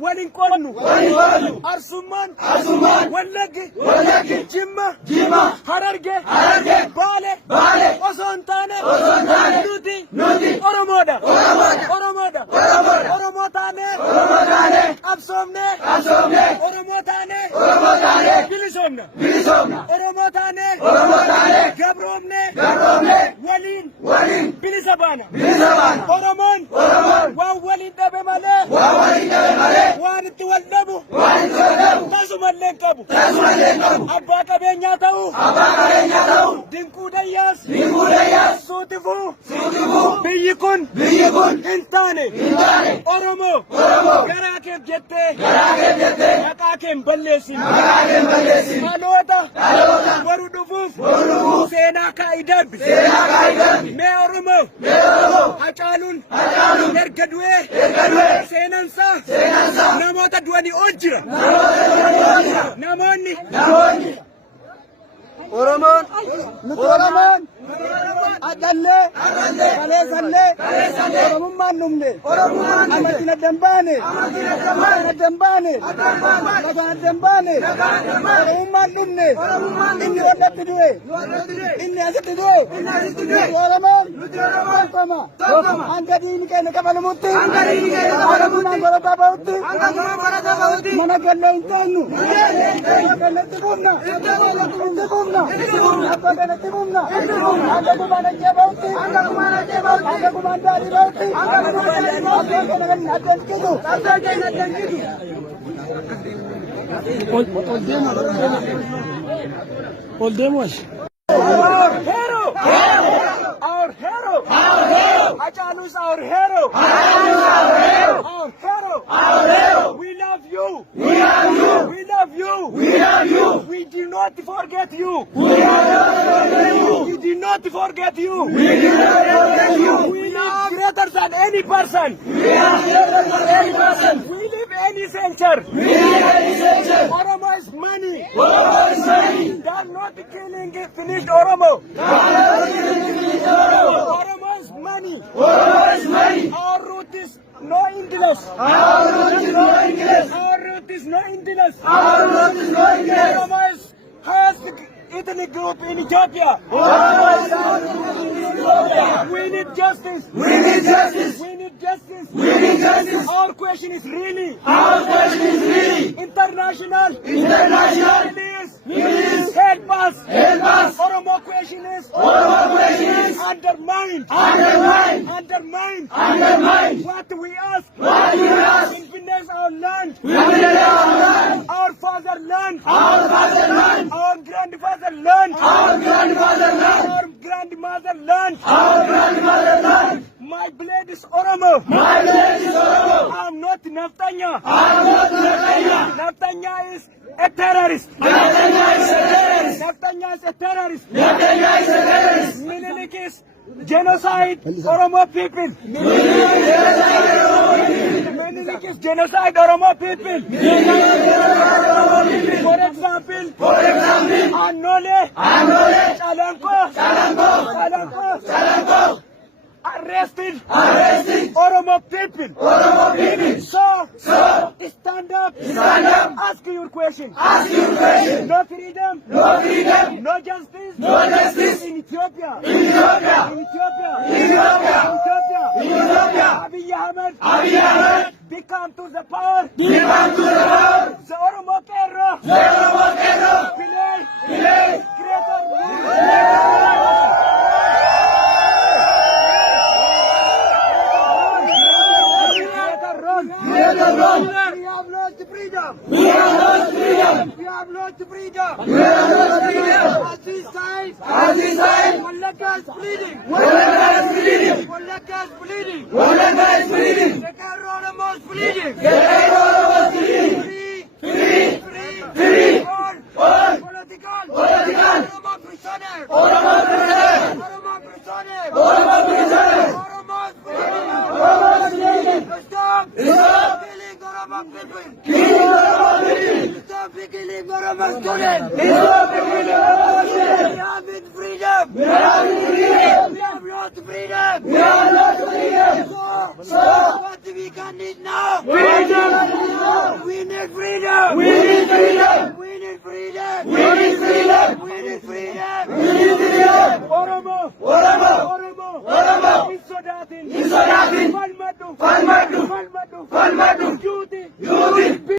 ولين كونو أرسمان ولقي جمة هررجة بالي أسانتانة نودي أرمودا أرموتانة أبسومنة أرموتانة بلسومنة أرموتانة جبرومنة ولين بلسبانة أرمان وولين دبمالة وان تولبو تاسو ملين كبو أبا كبينيا تاو دينكو دياس سوتفو بيكون انتاني أرمو غراكم جتة غراكم بلسي مالوتا ورودوفوف سينا كايدب مي أرمو أجالون نركدوه سينانسا نموتا دواني أجرا نموني أورمان أدلة كليسلة أورمان نمني أمتنا دمباني أورمان نمني إني ودت دوي إني أسد دوي أورمان كما أنكدي نكين كمال موتي أورمان برا باوتي منا كله إنتانو كله تبونا apa kena timumna anda kumana jabauti anda kumana dari bauti anda kumana kena adan kitu all demos our hero Ajalu is our hero we love you we do not forget you we do not forget you we live greater than any person we live any center Oromo is money they are not killing finished Oromo Oromo is money our root is no English Oromo is highest ethnic group in Ethiopia. We need justice. Our question is really international. Please help us. Oromo question is undermined. What we ask. Independence our land. Our fatherland. Our grandfatherland. Our grandmotherland. My blood is Oromo. I'm not Naftanya. Naftanya is a terrorist. Menelik is genocide Oromo people. Menelik is genocide Oromo people. For example, Anole, Chalanko, arrested Oromo people. So stand up. Ask your question. No freedom. No justice. In Ethiopia. Abiy Ahmed. Become to the power. The Oromo terror. Play. Greater. We have lost freedom. As this time, Wallaka is bleeding. The Oromo is bleeding. Free. All political. Oromo prisoner. Stop killing Oromo people. Stop killing Oromo students. We have freedom. We have lost lost freedom. We are lost freedom. So what we can need now? We need freedom. We need freedom. We need freedom. We need freedom. We need freedom. We need freedom. We need freedom. Oromo. Oromo. Oromo. Oromo. Isodatin. Isodatin. Falmadu. Falmadu. Falmadu. Falmadu. Duty. Duty.